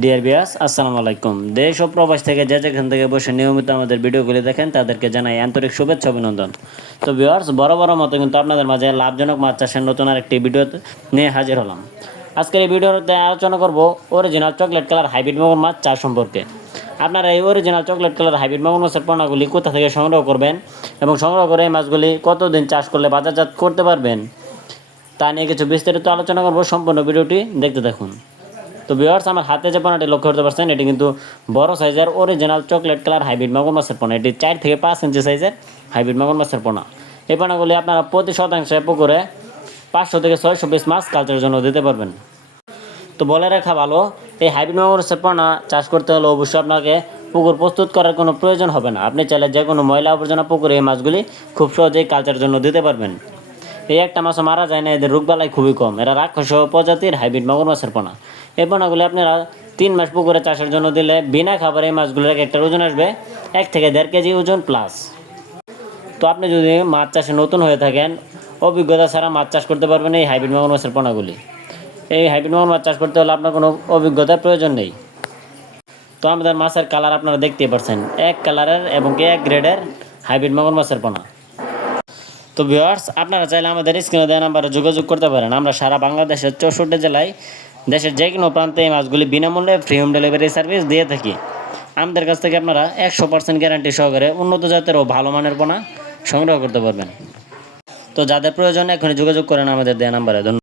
Dear viewers, আসসালামু আলাইকুম। দেশ ও প্রবাস থেকে যে যেখান থেকে বসে নিয়মিত আমাদের ভিডিওগুলি দেখেন তাদেরকে জানাই আন্তরিক শুভেচ্ছা অভিনন্দন। তো ভিউয়ার্স, বড় মতো কিন্তু আপনাদের মাঝে লাভজনক মাছ চাষের নতুন আরেকটি ভিডিও নিয়ে হাজির হলাম। আজকের এই ভিডিওতে আলোচনা করব অরিজিনাল চকলেট কালার হাইব্রিড মাগুর মাছ চাষ সম্পর্কে। আপনারা এই অরিজিনাল চকলেট কালার হাইব্রিড মাগুর মাছের পোনাগুলি কোথা থেকে সংগ্রহ করবেন এবং সংগ্রহ করে এই মাছগুলি কতদিন চাষ করলে বাজারজাত করতে পারবেন তা নিয়ে কিছু বিস্তারিত আলোচনা করব। সম্পূর্ণ ভিডিওটি দেখতে দেখুন। তো ভিউয়ার্স, আমার হাতে যে পোনাটি লক্ষ্য করতে পারছেন, এটি কিন্তু বড় সাইজের অরিজিনাল চকলেট কালার হাইব্রিড মাগুর মাছের পোনা। এটি 4 থেকে 5 ইঞ্চি সাইজের হাইব্রিড মাগুর মাছের পোনা। এই পোনাগুলি আপনারা প্রতি শতাংশে পুকুরে 500 থেকে 600 পিস মাছ কালচারের জন্য দিতে পারবেন। তো বলে রাখা ভালো, এই হাইব্রিড মাগুর মাছের পোনা চাষ করতে হলে অবশ্যই আপনাকে পুকুর প্রস্তুত করার কোনো প্রয়োজন হবে না। আপনি চাইলে যে কোনো ময়লা আবর্জনা পুকুরে এই মাছগুলি খুব সহজেই কালচারের জন্য দিতে পারবেন। এই একটা মাছও মারা যায় না, এদের রোগবালাই খুবই কম। এরা রাক্ষস প্রজাতির হাইব্রিড মাগুর মাছের পোনা। এই পোনাগুলি আপনারা 3 মাস পুকুরে চাষের জন্য দিলে বিনা খাবারে এই মাছগুলোর একটা ওজন আসবে 1 থেকে 1.5 কেজি ওজন প্লাস। তো আপনি যদি মাছ চাষে নতুন হয়ে থাকেন, অভিজ্ঞতা ছাড়া মাছ চাষ করতে পারবেন এই হাইব্রিড মাগুর মাছের পোনাগুলি। এই হাইব্রিড মাগুর মাছ চাষ করতে হলে আপনার কোনো অভিজ্ঞতার প্রয়োজন নেই। তো আমাদের মাছের কালার আপনারা দেখতেই পাচ্ছেন, এক কালারের এবং এক গ্রেডের হাইব্রিড মাগুর মাছের পোনা। তো ভিউয়ার্স, আপনারা চাইলে আমাদের স্ক্রিনে দেওয়া নাম্বারে যোগাযোগ করতে পারেন। আমরা সারা বাংলাদেশের 64 জেলায় দেশের যে কোনো প্রান্তে এই মাছগুলি বিনামূল্যে ফ্রি হোম ডেলিভারি সার্ভিস দিয়ে থাকি। আমাদের কাছ থেকে আপনারা 100% গ্যারান্টি সহকারে উন্নত জাতের ও ভালো মানের পোনা সংগ্রহ করতে পারবেন। তো যাদের প্রয়োজন এখনই যোগাযোগ করেন আমাদের দেওয়া নাম্বারে। ধন্যবাদ।